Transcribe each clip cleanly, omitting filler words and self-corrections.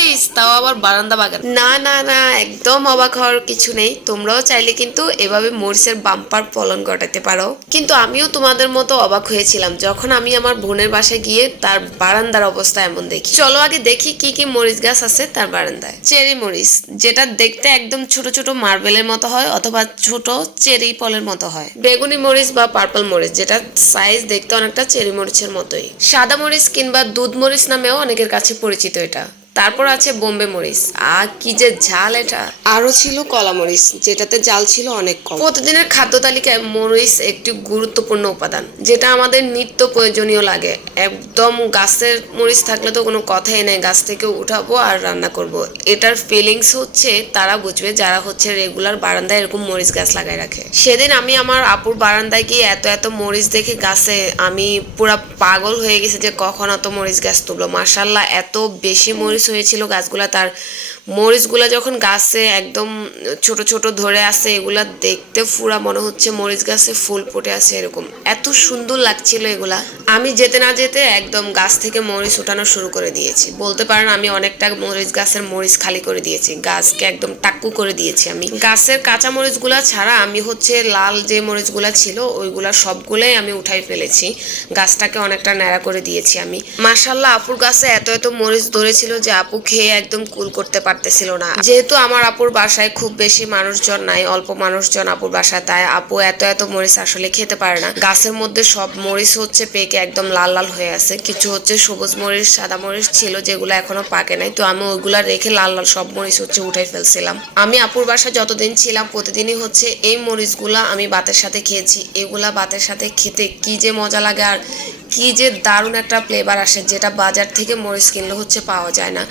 মরিচ, তাও আবার বারান্দা বাগান। না না না, একদম অবাক হওয়ার কিছু নেই। তোমরাও চাইলে কিন্তু এভাবে মরিচের বাম্পার ফলন ঘটাতে পারো। কিন্তু আমিও তোমাদের মতো অবাক হয়েছিলাম যখন আমি আমার বোনের বাসায় গিয়ে তার বারান্দার অবস্থা এমন দেখি। চলো আগে দেখি কি কি মরিচ গাছ আছে তার বারান্দায়। চেরি মরিচ, যেটা দেখতে একদম ছোট ছোট মার্বেলের মতো হয় অথবা ছোট চেরি ফলের মতো হয়। বেগুনি মরিচ বা পার্পল মরিচ, যেটা সাইজ দেখতে অনেকটা চেরি মরিচের মতোই। সাদা মরিচ কিংবা দুধ মরিচ নামেও অনেকের কাছে পরিচিত এটা। তারপর আছে বোম্বে মরিচ, কি যে ঝাল এটা। আরো ছিল কলা মরিচ, যেটাতে জাল ছিল অনেক কম। প্রতিদিনের খাদ্য তালিকায় মরিচ একটি গুরুত্বপূর্ণ উপাদান, যেটা আমাদের নিত্য প্রয়োজনীয় লাগে। একদম গাছের মরিচ থাকলে তো কোনো কথাই নেই, গাছ থেকে উঠাবো আর রান্না করব। এটার ফিলিংস হচ্ছে তারা বুঝবে যারা হচ্ছে রেগুলার বারান্দায় এরকম মরিচ গাছ লাগাই রাখে। সেদিন আমি আমার আপুর বারান্দায় গিয়ে এত এত মরিচ দেখে গাছে আমি পুরা পাগল হয়ে গেছে যে কখন এত মরিচ গাছ তুললো। মাশাল্লাহ, এত বেশি মরিচ হয়েছিল গাছগুলা। তার মরিচগুলা যখন গাছে একদম ছোট ছোট ধরে আছে, এগুলা দেখতে পুরা মনে হচ্ছে মরিচ গাছে ফুল ফুটে আছে এরকম। এত সুন্দর লাগছিল এগুলা। আমি যেতে না যেতে একদম গাছ থেকে মরিচ উঠানো শুরু করে দিয়েছি। বলতে পারেন আমি অনেকটা মরিচ গাছের মরিচ খালি করে দিয়েছি, গাছকে একদম টাক্কু করে দিয়েছি। আমি গাছের কাঁচা মরিচগুলা ছাড়া আমি হচ্ছে লাল যে মরিচগুলা ছিল ওইগুলা সবগুলাই আমি উঠাই ফেলেছি। গাছটাকে অনেকটা ন্যাড়া করে দিয়েছি আমি। মাশাল্লাহ, আপুর গাছে এত এত মরিচ ধরেছিল যে আপু খেয়ে একদম কুল করতে পারতেছিল না। যেহেতু আমার আপুর বাসায় খুব বেশি মানুষজন নাই, অল্প মানুষজন আপুর বাসায়, তাই আপু এত এত মরিচ আসলে খেতে পারে না। গাছের মধ্যে সব মরিচ হচ্ছে পেকে একদম লাল লাল হয়ে আছে। কিছু হচ্ছে সবুজ মরিচ, সাদা মরিচ ছিল যেগুলো এখনো পাকে নাই, তো আমি ওইগুলা রেখে লাল লাল সব মরিচ হচ্ছে উঠাই ফেলছিলাম। আমি আপুর বাসায় যতদিন ছিলাম প্রতিদিনই হচ্ছে এই মরিচগুলা আমি ভাতের সাথে খেয়েছি। এগুলা ভাতের সাথে খেতে কি যে মজা লাগে, আর কি যে দারুণ একটা ফ্লেভার আসে, যেটা বাজার থেকে মরিচ কিনলে হচ্ছে পাওয়া যায় না।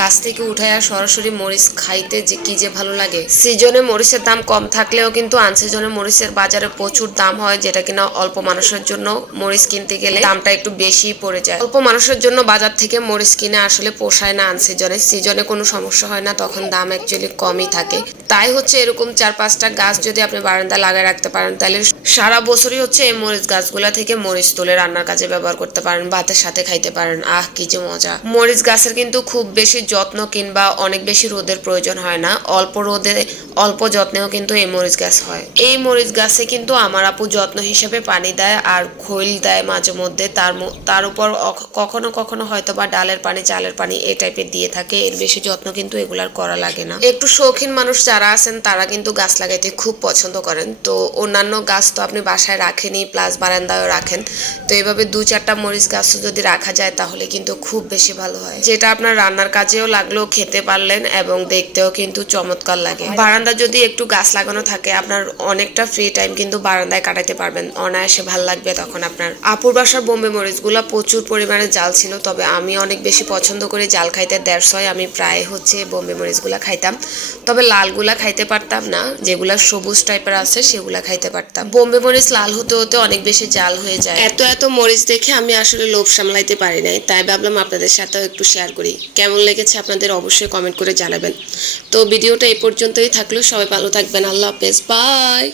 গাছ থেকে উঠায় আর সরাসরি মরিচ খাইতে যে কি যে ভালো লাগে। সিজনে মরিচের দাম কম থাকলেও কিন্তু আনসিজনে মরিচের বাজারে প্রচুর দাম হয়, যেটা কিনা অল্প মানুষের জন্য মরিচ কিনতে গেলে দামটা একটু বেশি পড়ে যায়। অল্প মানুষের জন্য বাজার থেকে মরিচ কিনে আসলে পোষায় না আনসিজনে। সিজনে কোনো সমস্যা হয় না, তখন দাম অ্যাকচুয়ালি কমই থাকে। তাই হচ্ছে এরকম 4-5টা গাছ যদি আপনি বারান্দা লাগায় রাখতে পারেন, তাহলে সারা বছরই হচ্ছে এই মরিচ গাছগুলা থেকে মরিচ তুলে রান্নার কাজে ব্যবহার করতে পারেন, ভাতের সাথে খাইতে পারেন। কি যে মজা। মরিচ গাছের কিন্তু খুব বেশি যত্ন কিংবা অনেক বেশি রোদের প্রয়োজন হয় না। অল্প রোদে অল্প যত্নেও কিন্তু এই মরিচ গাছ হয়। এই মরিচ গাছে কিন্তু আমার আপু যত্ন হিসেবে পানি দেয় আর খৈল দেয় মাঝে মধ্যে। তার উপর কখনো কখনো হয়তো বা ডালের পানি, চালের পানি এই টাইপের দিয়ে থাকে। এর বেশি যত্ন কিন্তু এগুলার করা লাগে না। একটু শৌখিন মানুষ যারা আছেন তারা কিন্তু গাছ লাগাইতে খুব পছন্দ করেন। তো অন্যান্য গাছ তো আপনি বাসায় রাখেনই, প্লাস বারান্দায়ও রাখেন। তো এভাবে 2-4টা মরিচ গাছ যদি রাখা যায় তাহলে কিন্তু খুব বেশি ভালো হয়, যেটা আপনার রান্নার কাজেও লাগলো, খেতে পারলেন এবং দেখতেও কিন্তু চমৎকার লাগে। বারান্দা যদি একটু গাছ লাগানো থাকে, আপনার অনেকটা ফ্রি টাইম কিন্তু বারান্দায় কাটাতে পারবেন, অনায়াসে ভাল লাগবে তখন আপনার। আপুর বাসার বোম্বে মরিচগুলা প্রচুর পরিমাণে জাল ছিল, তবে আমি অনেক বেশি পছন্দ করি জাল খাইতে। 150 আমি প্রায় হচ্ছে বোম্বে মরিচগুলা খাইতাম, তবে লালগুলা খাইতে পারতাম না। যেগুলা সবুজ টাইপের আছে সেগুলা খাইতে পারতাম। বোম্বে মরিচ লাল হতে হতে অনেক বেশি জাল হয়ে যায়। এত এত মরিচ দেখে আমি আসলে লোভ সামলাইতে পারি নাই, তাই ভাবলাম আপনাদের সাথেও একটু শেয়ার করি। কেমন লেগেছে আপনাদের অবশ্যই কমেন্ট করে জানাবেন। তো ভিডিওটা এই পর্যন্তই থাকলো, সবাই ভালো থাকবেন। আল্লাহ হাফেজ, বাই।